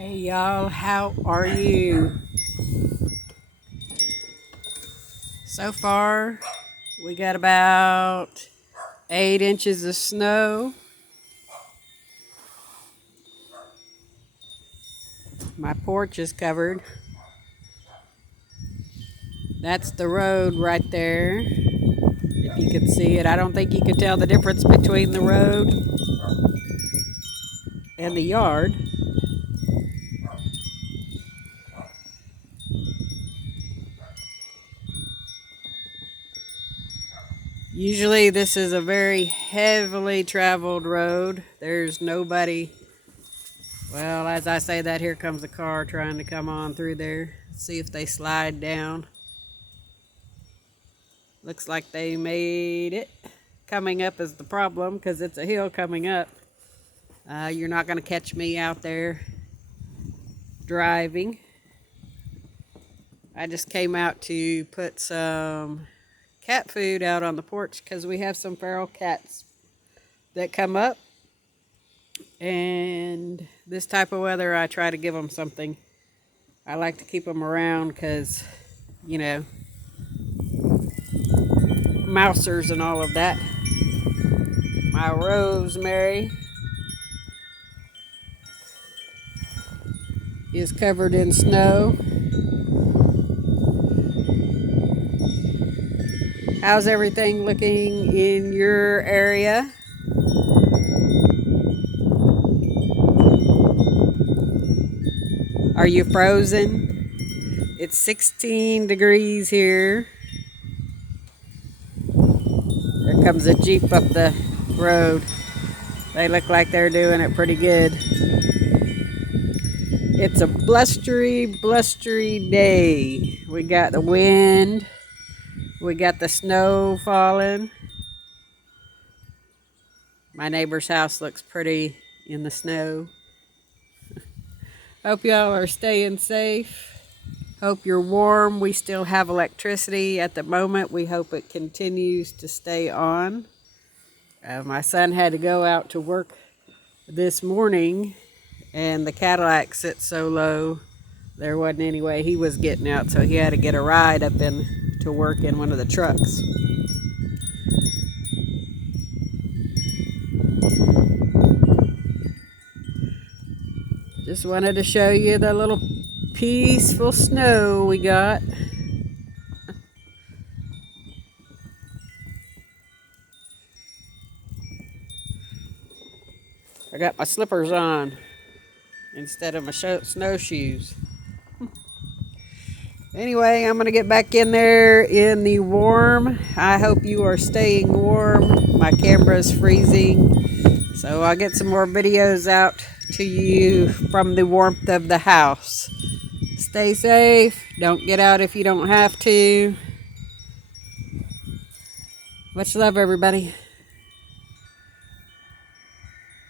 Hey y'all, how are you? So far, we got about 8 inches of snow. My porch is covered. That's the road right there. If you can see it, I don't think you can tell the difference between the road and the yard. Usually this is a very heavily traveled road. There's nobody. Well, as I say that, here comes a car trying to come on through there. See if they slide down. Looks like they made it. Coming up is the problem because it's a hill coming up. You're not going to catch me out there driving. I just came out to put some cat food out on the porch because we have some feral cats that come up. And this type of weather, I try to give them something. I like to keep them around because, you know, mousers and all of that. My rosemary is covered in snow. How's everything looking in your area? Are you frozen? It's 16 degrees here. There comes a Jeep up the road. They look like they're doing it pretty good. It's a blustery, blustery day. We got the wind. We got the snow falling. My neighbor's house looks pretty in the snow. Hope y'all are staying safe. Hope you're warm. We still have electricity at the moment. We hope it continues to stay on. My son had to go out to work this morning, and the Cadillac sits so low, there wasn't any way he was getting out, so he had to get a ride up in to work in one of the trucks. Just wanted to show you the little peaceful snow we got. I got my slippers on instead of my snowshoes. Anyway, I'm going to get back in there in the warm. I hope you are staying warm. My camera's freezing. So I'll get some more videos out to you from the warmth of the house. Stay safe. Don't get out if you don't have to. Much love, everybody.